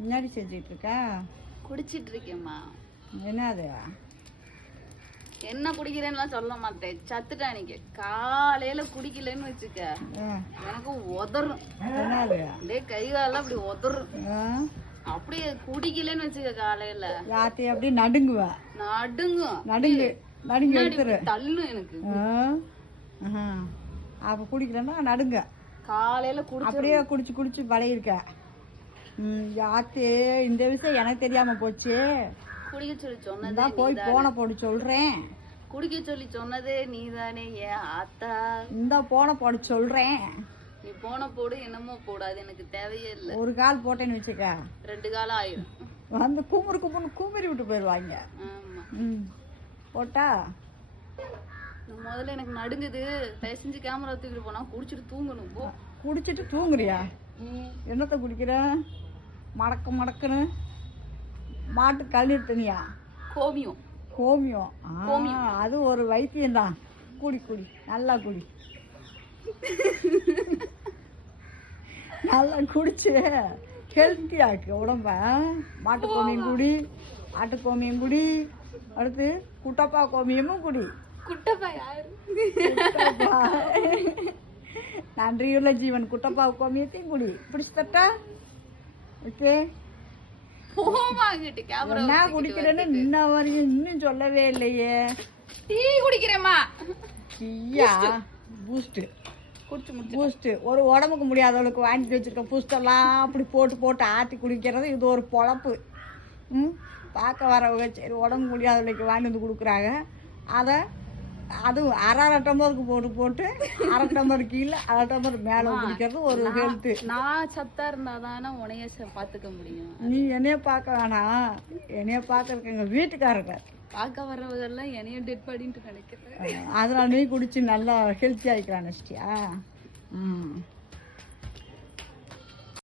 முன்னாடி செஞ்சுட்டு இருக்கா? குடிச்சிட்டு இருக்கேம்மா. என்னது? என்ன குடிக்கிறேன்னுலாம் சொல்ல மாட்டேன். சத்துட்டா இன்னைக்கு காலையில குடிக்கலன்னு வச்சுக்க எனக்கு உதறும். அப்படியே கை காலெல்லாம் அப்படி உதறும். அப்படியே குடிக்கலன்னு வச்சுக்க காலையில ராத்திரி அப்படியே நடுங்குவா. நடுங்கு எடுத்துரு தள்ளு எனக்கு. அப்ப குடிக்கலன்னா நடுங்க. காலையில அப்படியே குடிச்சு பழையிருக்க. யாத்து இந்த விஷயம் எனக்கு தெரியாம போச்சு. குடிக்க சொல்லி சொன்னதான் போய் போன போடு சொல்றேன். குடிக்க சொல்லி சொன்னதே நீதானே ஏன் ஆத்தா. இந்த போன போடு சொல்றேன். நீ போன போடு என்னமோ போடாது எனக்கு தேவையே இல்லை. ஒரு கால் போட்டேன்னு வச்சுக்க 2 காலம் ஆயிரும். வந்து குமுறி விட்டு போயிருவாங்க. போட்டா முதல்ல எனக்கு நடுங்குது. தயவு கேமரா தூக்கிட்டு போனா குடிச்சிட்டு தூங்கணும். போ. குடிச்சிட்டு தூங்குறியா? என்னத்த குடிக்கிற? மடக்குன்னு மாட்டு கழுநீர் தனியா? கோமியம். அது ஒரு வைத்தியம் தான். குடி நல்லா குடி. நல்லா குடிச்சு ஹெல்த்தியாக்கு உடம்ப. மாட்டு கோமியம் குடி, ஆட்டு கோமியம் குடி, அடுத்து குட்டப்பா கோமியமும் குடி. நன்றியுள்ள ஜீவன் குட்டப்பா கோமியத்தையும் குடி. பிடிச்சிட்டா? ஓகே. என்ன குடிக்கிறேன்னு இன்ன வரையும் இன்னும் சொல்லவே இல்லையே. டீ குடிக்கிறேம்மா. டீயா? பூஸ்ட். ஒரு உடம்புக்கு முடியாதவளுக்கு வாங்கி வச்சிருக்க பூஸ்டெல்லாம் அப்படி போட்டு ஆட்டி குடிக்கிறது இது ஒரு பொழப்பு. பார்க்க வரவங்க சரி உடம்பு முடியாதவளுக்கு வாங்கி வந்து கொடுக்குறாங்க. அதுவும் அரை டம்பருக்கு போட்டு அரை டம்பர் கீழே அரை டம்பர் மேலே குடிக்கிறது ஒரு ஹெல்த்து. நான் சத்தா இருந்தாதானே உனைய பார்த்துக்க முடியும். நீ என்னைய பார்க்க வேணாம். என்னைய பார்க்கறதுக்கு எங்கள் வீட்டுக்காரங்க பார்க்க வர்றவங்க எல்லாம் என்னையும் டெட் பாடின்ட்டு நினைக்கிறேன். அதனால நீ குடிச்சு நல்லா ஹெல்த்தி ஆகிக்கிறான் நினச்சிட்டியா?